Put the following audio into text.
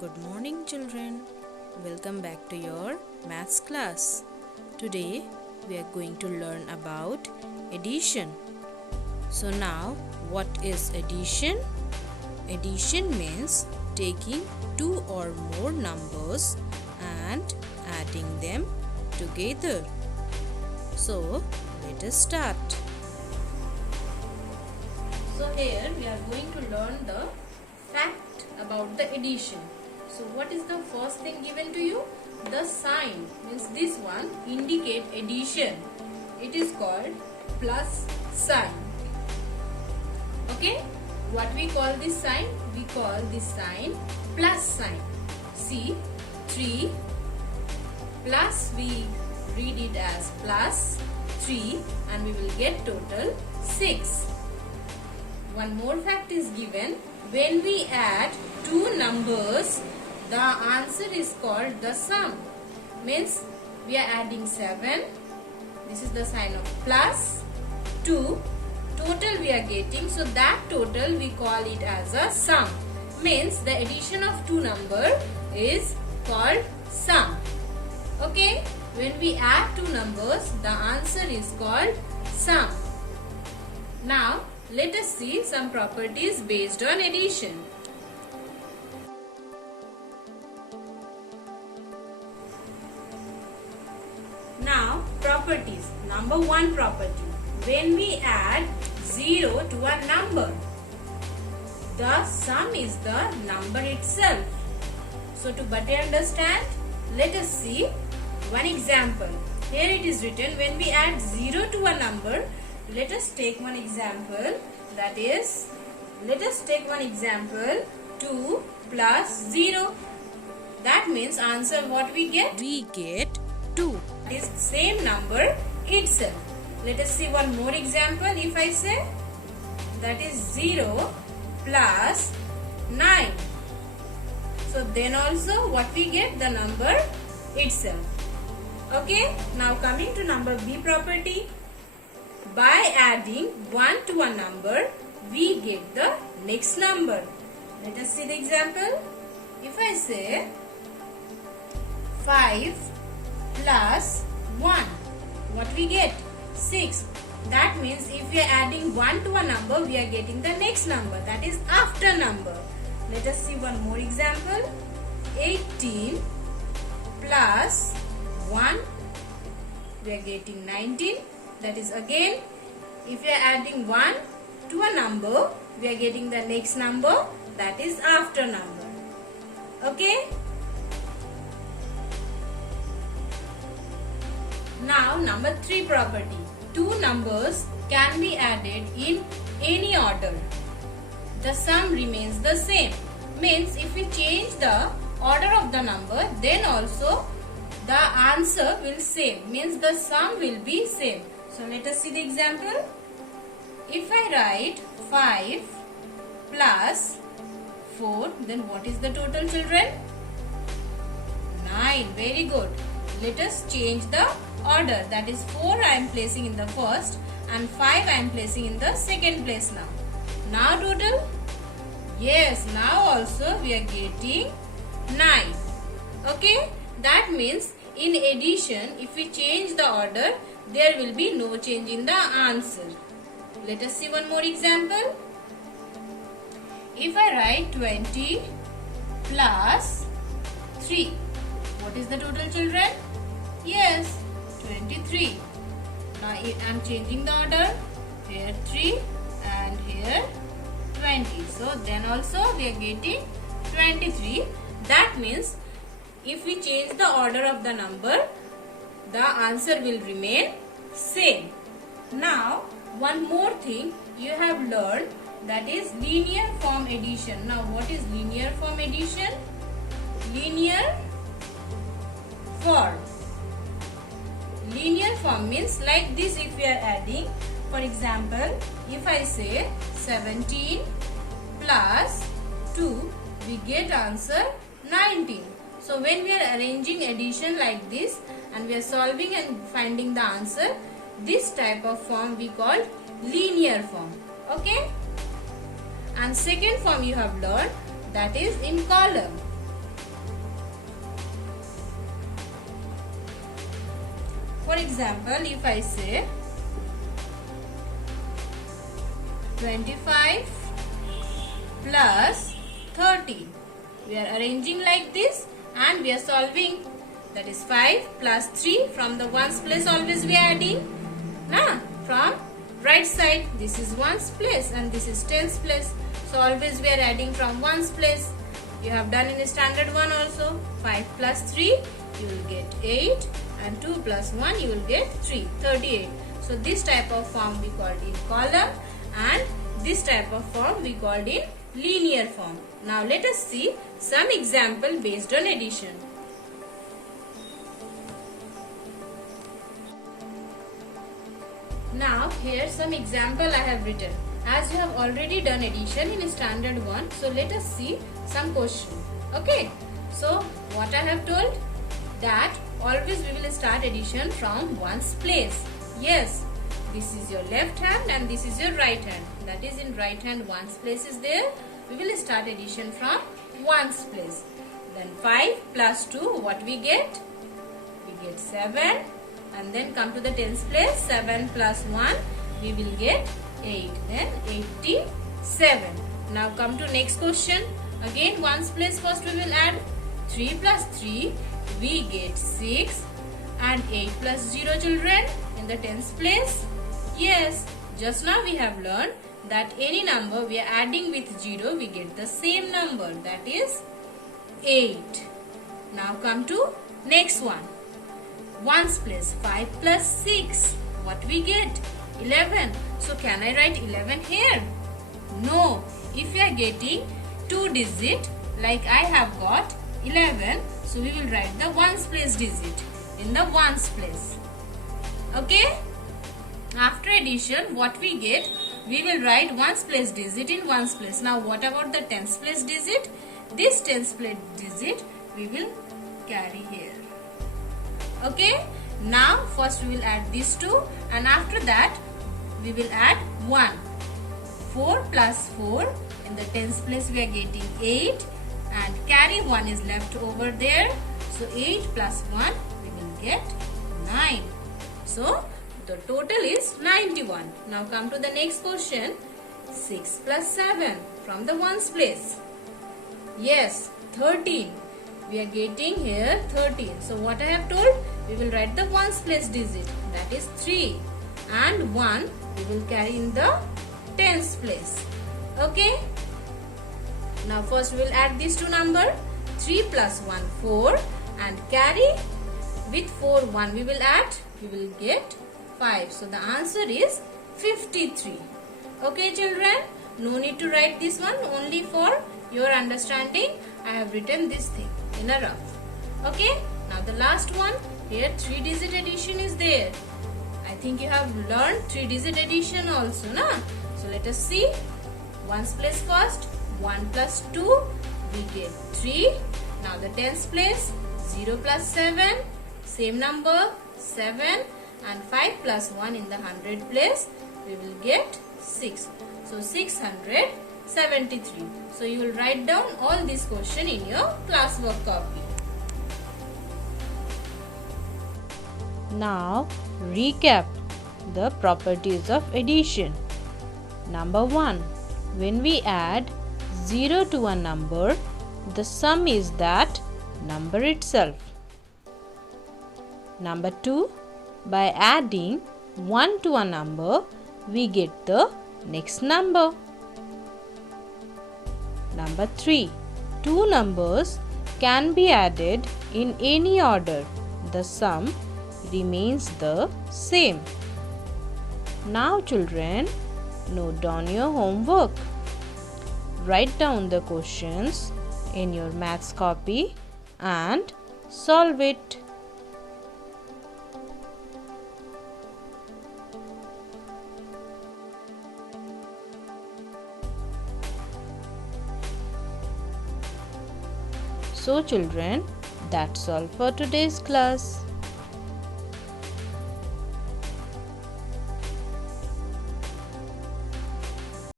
Good morning, children. Welcome back to your maths class. Today we are going to learn about addition. So now, what is addition? Addition means taking two or more numbers and adding them together. So let us start. So here we are going to learn the fact about the addition. So what is the first thing given to you? The sign, means this one indicate addition. It is called plus sign. Okay, what we call this sign? We call this sign plus sign. See, 3 plus, we read it as plus 3 and we will get total 6. One more fact is given. When we add two numbers, the answer is called the sum. Means we are adding 7. This is the sign of plus 2. Total we are getting. So that total we call it as a sum. Means the addition of two numbers is called sum. Okay. When we add two numbers, the answer is called sum. Now let us see some properties based on addition. Now, properties. Number 1 property. When we add 0 to a number, the sum is the number itself. So, to better understand, let us see one example. Here it is written, when we add 0 to a number, let us take one example. That is, let us take one example, 2 plus 0. That means answer what we get? We get 2. This same number itself. Let us see one more example. If I say, that is 0 plus 9. So then also what we get? The number itself. Okay. Now coming to number B property. By adding 1 to a number, we get the next number. Let us see the example. If I say 5 plus 1, what we get? 6. That means if we are adding 1 to a number, we are getting the next number. That is after number. Let us see one more example. 18 plus 1, we are getting 19. That is again, if we are adding 1 to a number, we are getting the next number. That is after number. Okay. Now number 3 property. Two numbers can be added in any order. The sum remains the same. Means if we change the order of the number, then also the answer will same. Means the sum will be same. So let us see the example. If I write 5 plus 4, then what is the total, children? 9. Very good. Let us change the order. That is 4 I am placing in the first and 5 I am placing in the second place now. Now total? Yes, now also we are getting 9. Okay? That means in addition, if we change the order, there will be no change in the answer. Let us see one more example. If I write 20 plus 3, what is the total, children? Yes, 23. Now I am changing the order. Here 3 and here 20. So then also we are getting 23. That means if we change the order of the number, the answer will remain same. Now one more thing you have learned, that is linear form addition. Now what is linear form addition? Linear form. Linear form means like this. If we are adding, for example, if I say 17 plus 2, we get answer 19. So when we are arranging addition like this and we are solving and finding the answer, this type of form we call linear form. Okay. And second form you have learned, that is in column. example, if I say 25 plus 13, we are arranging like this and we are solving. That is 5 plus 3, from the ones place always we are adding. Now from right side, this is ones place and this is tens place. So always we are adding from ones place. You have done in standard 1 also. 5 plus 3, you will get 8, and 2 plus 1, you will get 3, 38. So this type of form we called in column, and this type of form we called in linear form. Now let us see some example based on addition. Now here some example I have written. As you have already done addition in standard 1, so let us see some question. Okay, so what I have told, that always we will start addition from ones place. Yes, this is your left hand and this is your right hand. That is, in right hand ones place is there. We will start addition from ones place. Then 5 plus 2, what we get? We get 7. And then come to the tens place, 7 plus 1, we will get 8. Then 87. Now come to next question. Again ones place, first we will add 3 plus 3, we get 6, and 8 plus 0, children, in the tens place. Yes, just now we have learned that any number we are adding with 0, we get the same number, that is 8. Now come to next one. Ones place, 5 plus 6, what we get? 11. So can I write 11 here? No. If you are getting 2 digit, like I have got 11, so we will write the ones place digit in the ones place. Okay? After addition, what we get? We will write ones place digit in ones place. Now what about the tens place digit? This tens place digit we will carry here. Okay? Now first we will add these two, and after that we will add 1. 4 plus 4, in the tens place we are getting 8, and carry 1 is left over there. So 8 plus 1, we will get 9. So the total is 91. Now come to the next question. 6 plus 7, from the ones place. Yes, 13. We are getting here 13. So what I have told, we will write the ones place digit, that is 3, and 1 we will carry in the tens place. Okay? Now first we will add these two numbers. 3 plus 1, 4, and carry with 4 1 we will add, we will get 5. So the answer is 53. Okay children, no need to write this one, only for your understanding I have written this thing in a rough. Okay, now the last one. Here 3 digit addition is there. I think you have learned 3 digit addition also, na? So let us see. Ones place first. 1 plus 2, we get 3. Now the tens place. 0 plus 7, same number, 7. And 5 plus 1 in the hundred place, we will get 6. So 673. So you will write down all this question in your classwork copy. Now recap the properties of addition. Number 1. When we add 0 to a number, the sum is that number itself. Number 2. By adding 1 to a number, we get the next number. Number 3. Two numbers can be added in any order. The sum remains the same. Now children, note down your homework. Write down the questions in your maths copy and solve it. So children, that's all for today's class.